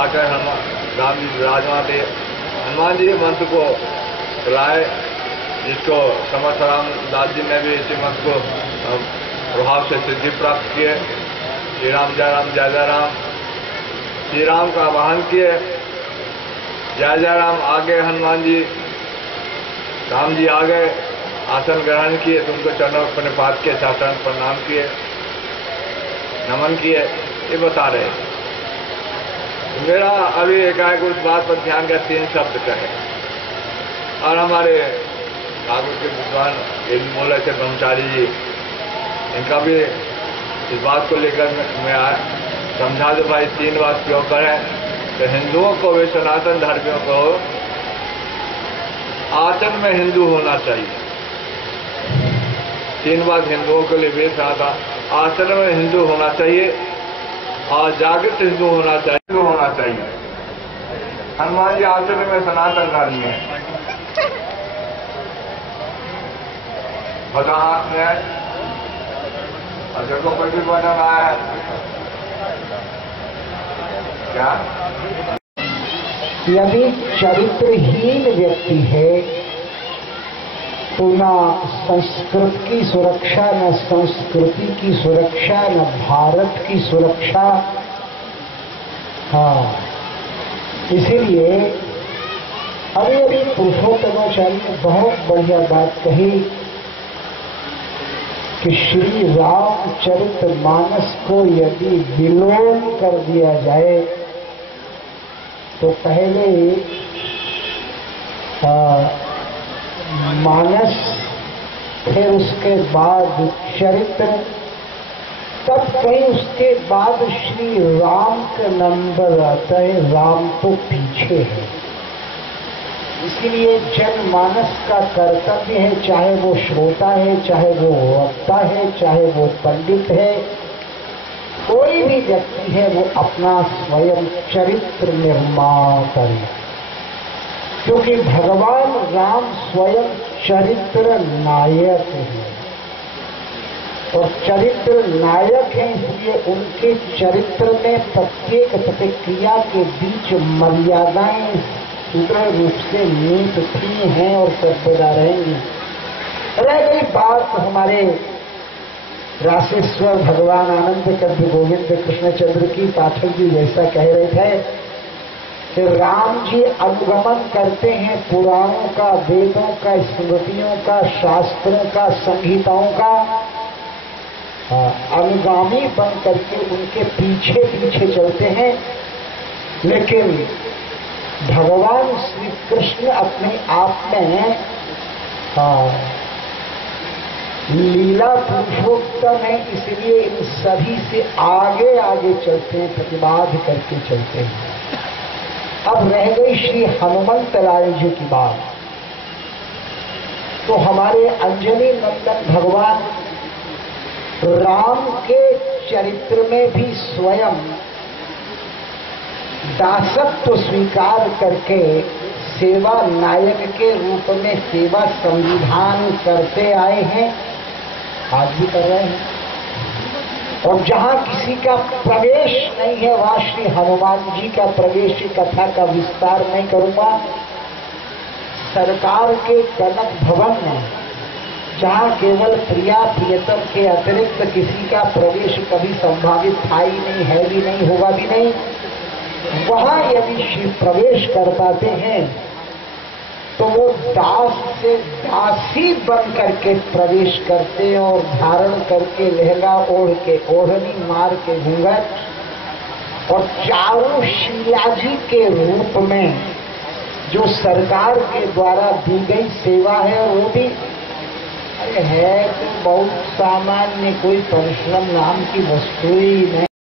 आकर राम जी विराजमान थे। हनुमान जी मंत्र को लाए, जिसको समर्थ रामदास जी ने भी इसी मंत्र को प्रभाव से सिद्धि प्राप्त किए। श्री राम जय जय राम। श्री राम का आवाहन किए, जय जय राम। आगे हनुमान जी, राम जी आ गए, आसन ग्रहण किए, तुमको चरणों पर निपात किए, साष्टांग प्रणाम किए, नमन किए। ये बता रहे। मेरा अभी एकाएक उस बात पर ध्यान का 3 शब्द कहे, और हमारे ठाकुर के विद्वान मोल से ब्रह्मचारी जी, इनका भी इस बात को लेकर मैं समझा दो भाई 3 बात क्यों करें। तो हिंदुओं को वे सनातन धर्मियों को आचरण में हिंदू होना चाहिए। 3 बात हिंदुओं के लिए वे आचरण में हिंदू होना चाहिए और जागृत हिंदू होना चाहिए। हनुमान जी आचरण में सनातन धर्मी है। बता हाथ में अजर को कोई भी वचन आया है क्या? यदि चरित्रहीन व्यक्ति है तो न संस्कृत की सुरक्षा, न संस्कृति की सुरक्षा, न भारत की सुरक्षा। हाँ, इसीलिए अभी पुरुषोत्तमाचार्य ने बहुत बढ़िया बात कही कि श्री रामचरितमानस को यदि विलोम कर दिया जाए तो पहले मानस, फिर उसके बाद चरित्र, तब कहीं उसके बाद श्री राम का नंबर आता है। राम तो पीछे है। इसीलिए जनमानस का कर्तव्य है, चाहे वो श्रोता है, चाहे वो वक्ता है, चाहे वो पंडित है, कोई भी व्यक्ति है, वो अपना स्वयं चरित्र निर्माण करे, क्योंकि भगवान राम स्वयं चरित्र नायक है। और चरित्र नायक है, इसलिए उनके चरित्र में प्रत्येक प्रतिक्रिया के बीच मर्यादाएं सूत्र रूप से नीति हैं और सर्वदा रहेंगी। रह गई बात हमारे रासेश्वर भगवान आनंद कवि गोविंद कृष्ण चंद्र की, पाठक जी जैसा कह रहे थे कि राम जी अनुगमन करते हैं पुराणों का, वेदों का, स्मृतियों का, शास्त्रों का, संहिताओं का, अनुगामी बन करके उनके पीछे पीछे चलते हैं। लेकिन भगवान श्री कृष्ण अपने आप में लीला पुरुषोत्तम है, इसलिए इन सभी से आगे आगे चलते हैं, प्रतिबाध करके चलते हैं। अब रह गई श्री हनुमंत लाल जी की बात। तो हमारे अंजनी नंदन भगवान राम के चरित्र में भी स्वयं दासत्व स्वीकार करके सेवा नायक के रूप में सेवा संविधान करते आए हैं, आज भी कर रहे हैं। और जहां किसी का प्रवेश नहीं है, वहां श्री हनुमान जी का प्रवेश की कथा का विस्तार नहीं करूंगा। सरकार के कनक भवन में जहां केवल प्रिया प्रियतम के अतिरिक्त किसी का प्रवेश कभी संभावित था ही नहीं, है भी नहीं, होगा भी नहीं, वहां यदि श्री प्रवेश कर पाते हैं तो वो दास से दासी बन करके प्रवेश करते हैं और धारण करके लहंगा ओढ़ के, ओढ़नी मार के घूंघट और चारों शिलाजी के रूप में जो सरकार के द्वारा दी गई सेवा है, वो भी है तो बहुत सामान्य, कोई परिश्रम नाम की वस्तु ही नहीं।